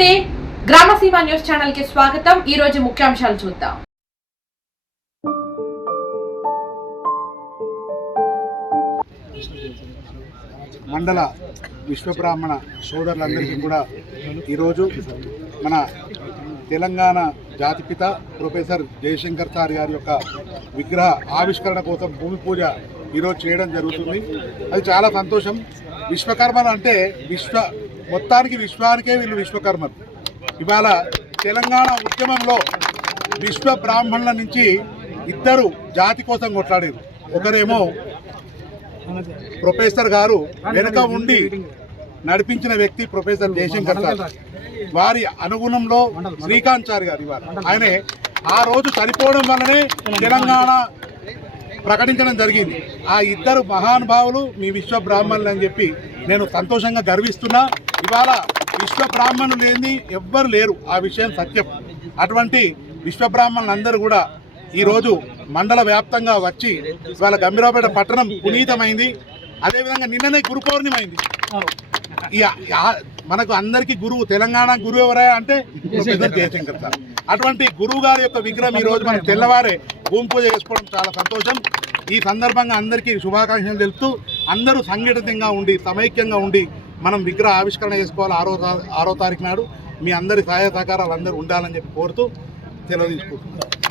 నమస్తే. గ్రామసీమ న్యూస్ ఛానల్కి స్వాగతం. ఈ రోజు ముఖ్యాంశాలు చూద్దాం. మండల విశ్వబ్రాహ్మణ సోదరులందరికీ కూడా ఈరోజు మన తెలంగాణ జాతిపిత ప్రొఫెసర్ జయశంకర్ సార్ గారి యొక్క విగ్రహ ఆవిష్కరణ కోసం భూమి పూజ ఈరోజు చేయడం జరుగుతుంది. అది చాలా సంతోషం. విశ్వకర్మలు అంటే విశ్వ మొత్తానికి విశ్వానికే వీళ్ళు విశ్వకర్మలు. ఇవాళ తెలంగాణ ఉద్యమంలో విశ్వ బ్రాహ్మణుల నుంచి ఇద్దరు జాతి కోసం కొట్లాడారు. ఒకరేమో ప్రొఫెసర్ గారు వెనుక ఉండి నడిపించిన వ్యక్తి ప్రొఫెసర్ జయశంకర్ గారు వారి అనుగుణంలో శ్రీకాంత్ చార్ గారు ఇవాళ. ఆయనే ఆ రోజు చనిపోవడం వల్లనే తెలంగాణ ప్రకటించడం జరిగింది. ఆ ఇద్దరు మహానుభావులు మీ విశ్వ బ్రాహ్మణులు అని చెప్పి నేను సంతోషంగా గర్విస్తున్నా. ఇవాళ విశ్వ బ్రాహ్మణులు లేని ఎవ్వరు లేరు. ఆ విషయం సత్యం. అటువంటి విశ్వ బ్రాహ్మణులందరూ కూడా ఈరోజు మండల వ్యాప్తంగా వచ్చి ఇవాళ గంభీరావుపేట పట్టణం పునీతమైంది. అదేవిధంగా నిన్ననే గురు పౌర్ణిమ అయింది మనకు అందరికీ గురువు. తెలంగాణ గురువు ఎవరా అంటే జయశంకర్ సార్. అటువంటి గురువు గారి యొక్క విగ్రహం ఈ రోజు మనం తెల్లవారే భూమి పూజ చేసుకోవడం చాలా సంతోషం. ఈ సందర్భంగా అందరికీ శుభాకాంక్షలు తెలుపుతూ అందరూ సంఘటితంగా ఉండి సమైక్యంగా ఉండి మనం విగ్రహ ఆవిష్కరణ చేసుకోవాలి ఆరో ఆరో తారీఖు నాడు. మీ అందరి సహాయ సహకారాలు అందరూ ఉండాలని చెప్పి కోరుతూ తెలియజేసుకుంటున్నాను.